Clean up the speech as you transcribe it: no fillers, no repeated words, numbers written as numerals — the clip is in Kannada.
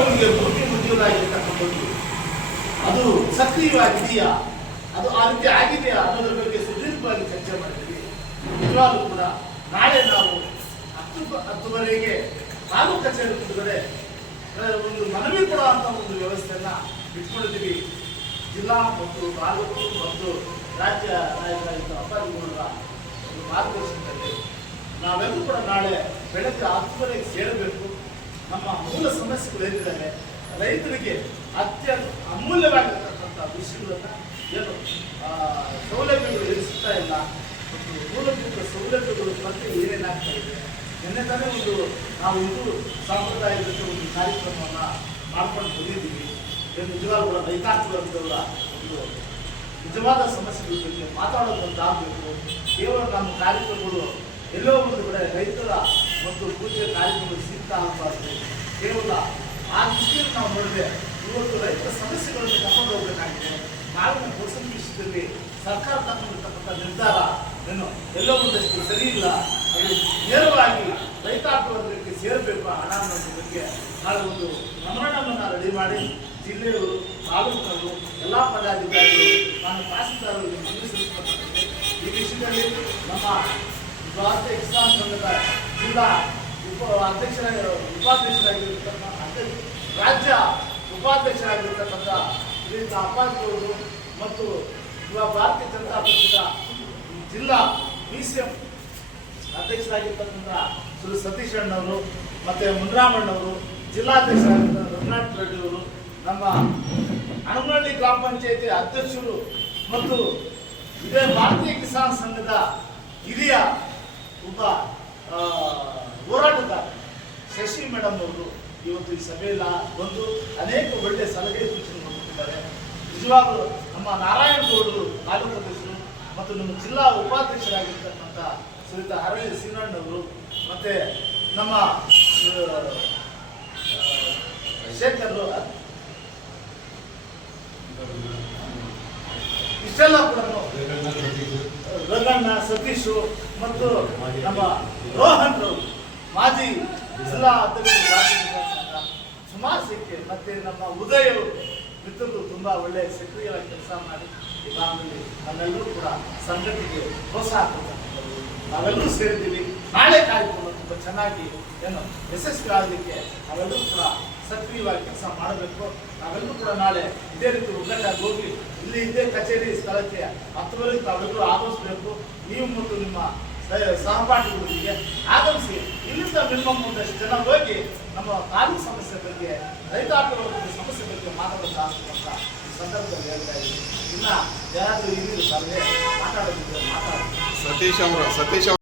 ಅವನಿಗೆ ಮೂರ್ತಿ ಮುಗಿಯುವುದಾಗಿರ್ತಕ್ಕಂಥದ್ದು ಅದು ಸಕ್ರಿಯವಾಗಿದೆಯಾ, ಅದು ಆ ರೀತಿ ಆಗಿದೆಯಾ ಅನ್ನೋದ್ರ ಬಗ್ಗೆ ಸುದೀರ್ಘವಾಗಿ ಚರ್ಚೆ ಮಾಡಿದ್ವಿ. ನಿಜವಾಗ್ಲೂ ಕೂಡ ನಾಳೆ ನಾವು 10:10ವರೆಗೆ ತಾಲೂಕು ಕಚೇರಿ ಮುಂದುಗಡೆ ಒಂದು ಮನವಿ ಕೊಡುವಂತ ಒಂದು ವ್ಯವಸ್ಥೆಯನ್ನ ಇಟ್ಕೊಂಡಿದ್ದೀವಿ. ಜಿಲ್ಲಾ ಮತ್ತು ತಾಲೂಕು ಮತ್ತು ರಾಜ್ಯ ನಾಯಕರಾಗಿದ್ದ ಅಪ್ಪಾಜಿಗೌಡರ ಒಂದು ಮಾರ್ಗದರ್ಶನದಲ್ಲಿ ನಾವೆಲ್ಲರೂ ಕೂಡ ನಾಳೆ ಬೆಳಗ್ಗೆ 10ವರೆಗೆ ಸೇರಬೇಕು. ನಮ್ಮ ಮೂಲ ಸಮಸ್ಯೆಗಳು ಏನಿದ್ದಾವೆ, ರೈತರಿಗೆ ಅತ್ಯಂತ ಅಮೂಲ್ಯವಾಗಿರ್ತಕ್ಕಂಥ ವಿಷಯಗಳನ್ನ ಏನು ಸೌಲಭ್ಯಗಳು ಎನಿಸ್ತಾ ಇಲ್ಲ ಮತ್ತು ಮೂಲಭೂತ ಸೌಲಭ್ಯಗಳು ಮತ್ತೆ ಏನೇನಾಗ್ತಾ ಇದೆ. ನಿನ್ನೆ ತಾನೇ ನಾವು ಸಾಂಪ್ರದಾಯಿಕ ಒಂದು ಕಾರ್ಯಕ್ರಮವನ್ನು ಮಾಡ್ಕೊಂಡು ಬಂದಿದ್ದೀವಿ. ನಿಜವಾಗ್ಲೂ ರೈತಾಪಿ ವರ್ಗದವರ ಒಂದು ನಿಜವಾದ ಸಮಸ್ಯೆಗಳ ಬಗ್ಗೆ ಮಾತಾಡೋದಂತಾಗಬೇಕು. ಕೇವಲ ನಮ್ಮ ಕಾರ್ಯಕ್ರಮಗಳು ಎಲ್ಲೋ ಒಂದು ಕಡೆ ರೈತರ ಒಂದು ಪೂಜೆ ಕಾರ್ಯಕ್ರಮಗಳು ಸೀಮಿತ ಆಗಬಾರ್ದು. ಕೇವಲ ಆ ದೃಷ್ಟಿಯಲ್ಲಿ ನಾವು ನೋಡಿದ್ರೆ ಇವತ್ತು ರೈತರ ಸಮಸ್ಯೆಗಳನ್ನು ತಗೊಂಡು ಹೋಗಬೇಕಾಗಿದೆ. ನಾಳಿನ ಕೋರ್ಸನ್ ವಿಷಯದಲ್ಲಿ ಸರ್ಕಾರ ತಗೊಂಡಿರ್ತಕ್ಕಂಥ ನಿರ್ಧಾರ ಏನು ಎಲ್ಲೋ ಒಂದಷ್ಟು ಸರಿ ಇಲ್ಲ. ಅದು ನೇರವಾಗಿ ರೈತಾಪಿ ವರ್ಗಕ್ಕೆ ಸೇರಬೇಕು ಹಣ ಅನ್ನೋದ್ರ ಬಗ್ಗೆ ನಾಳೆ ಒಂದು ಮೆಮೊರಾಂಡಮನ್ನು ರೆಡಿ ಮಾಡಿ ಜಿಲ್ಲೆಯವರು, ತಾಲೂಕಿನವರು, ಎಲ್ಲ ಪದಾಧಿಕಾರಿಗಳು, ನಾನು ತಹಸೀಲ್ದಾರರಿಗೆ ಮಂಡಿಸಲ್ಪಟ್ಟಿದ್ದೇನೆ. ಈ ವಿಷಯದಲ್ಲಿ ನಮ್ಮ ಭಾರತೀಯ ಕಿಸಾನ್ ಸಂಘದ ಜಿಲ್ಲಾ ಉಪಾಧ್ಯಕ್ಷರಾಗಿರ್ತಕ್ಕಂಥ ರಾಜ್ಯ ಉಪಾಧ್ಯಕ್ಷರಾಗಿರ್ತಕ್ಕಂಥ ಶ್ರೀಯುತ ಅಪ್ಪಾಜಿಗೌಡರು ಮತ್ತು ಭಾರತೀಯ ಜನತಾ ಪಕ್ಷದ ಜಿಲ್ಲಾ PCM ಅಧ್ಯಕ್ಷರಾಗಿರ್ತಕ್ಕಂಥ ಶ್ರೀ ಸತೀಶ್ ಅಣ್ಣವರು ಮತ್ತು ಮುನ್ರಾಮಣ್ಣವರು, ಜಿಲ್ಲಾಧ್ಯಕ್ಷರಾಗಿರ್ತಕ್ಕಂಥ ರಘುನಾಥ್ ರೆಡ್ಡಿ ಅವರು, ನಮ್ಮ ಹಣಮನಹಳ್ಳಿ ಗ್ರಾಮ ಪಂಚಾಯತಿ ಅಧ್ಯಕ್ಷರು ಮತ್ತು ಇದೇ ಭಾರತೀಯ ಕಿಸಾನ್ ಸಂಘದ ಹಿರಿಯ ಒಬ್ಬ ಹೋರಾಟಗಾರ ಶಶಿ ಮೇಡಮ್ ಅವರು ಇವತ್ತು ಈ ಸಭೆಯಲ್ಲಿ ಬಂದು ಅನೇಕ ಒಳ್ಳೆಯ ಸಲಹೆ ಸೂಚನೆಗಳನ್ನು ಕೊಟ್ಟಿದ್ದಾರೆ. ನಿಜವಾಗಲೂ ನಮ್ಮ ನಾರಾಯಣಗೌಡರು ತಾಲೂಕು ಅಧ್ಯಕ್ಷರು ಮತ್ತು ನಮ್ಮ ಜಿಲ್ಲಾ ಉಪಾಧ್ಯಕ್ಷರಾಗಿರ್ತಕ್ಕಂಥ ಶ್ರೀಯುತ ಹರಳಿ ಸೀನಣ್ಣವರು ಮತ್ತು ನಮ್ಮ ಶೇಖರ್ ಇಷ್ಟೆಲ್ಲ ಕೂಡ ರಘಣ್ಣ, ಸತೀಶು ಮತ್ತು ನಮ್ಮ ರೋಹನ್ ರವರು ಮಾಜಿ ಜಿಲ್ಲಾ ಅಧ್ಯಕ್ಷರು ಸುಮಾರು ಸಂಖ್ಯೆ ಮತ್ತೆ ನಮ್ಮ ಉದಯ ಮಿತ್ರರು ತುಂಬಾ ಒಳ್ಳೆಯ ಸಕ್ರಿಯವಾಗಿ ಕೆಲಸ ಮಾಡಿ ಈ ಭಾಗದಲ್ಲಿ ನಾವೆಲ್ಲರೂ ಕೂಡ ಸಂಘಟನೆಗೆ ಪ್ರೋತ್ಸಾಹ ಕೊಡ್ತಕ್ಕಂಥದ್ದು ನಾವೆಲ್ಲರೂ ಸೇರಿದ್ದೀವಿ. ನಾಳೆ ಕಾರ್ಯಕ್ರಮ ತುಂಬ ಚೆನ್ನಾಗಿ ಯಶಸ್ವಿ ಆಗಲಿಕ್ಕೆ ನಾವೆಲ್ಲರೂ ಕೂಡ ಸಕ್ರಿಯವಾಗಿ ಕೆಲಸ ಮಾಡಬೇಕು. ನಾವೆಲ್ಲರೂ ಕೂಡ ನಾಳೆ ಇದೇ ರೀತಿ ಒಗ್ಗಟ್ಟಾಗಿ ಹೋಗಿ ಇಲ್ಲಿ ಇದೇ ಕಚೇರಿ ಸ್ಥಳಕ್ಕೆ 10ವರೆಗೆ ತಾವೆಲ್ಲರೂ ಆಗಮಿಸಬೇಕು. ನೀವು ಮತ್ತು ನಿಮ್ಮ ಸಹಪಾಠಿಗಳೊಂದಿಗೆ ಆಗಮಿಸಿ ಇಲ್ಲಿಂದ ಮಿನಿಮಮ್ ಒಂದಷ್ಟು ಜನ ಹೋಗಿ ನಮ್ಮ ತಾಲೂಕು ಸಮಸ್ಯೆ ಬಗ್ಗೆ, ರೈತಾಪಿ ವರ್ಗದ ಸಮಸ್ಯೆ ಬಗ್ಗೆ ಮಾತಾಡೋದಾಗ್ತಕ್ಕಂಥ ಈ ಸಂದರ್ಭದಲ್ಲಿ ಹೇಳ್ತಾ ಇದ್ದೀವಿ. ಇನ್ನು ಯಾರಾದರೂ ಹಿರಿಯರು ಸಭೆ ಮಾತಾಡೋದಿದ್ರೆ ಮಾತಾಡೋದು. ಸತೀಶ್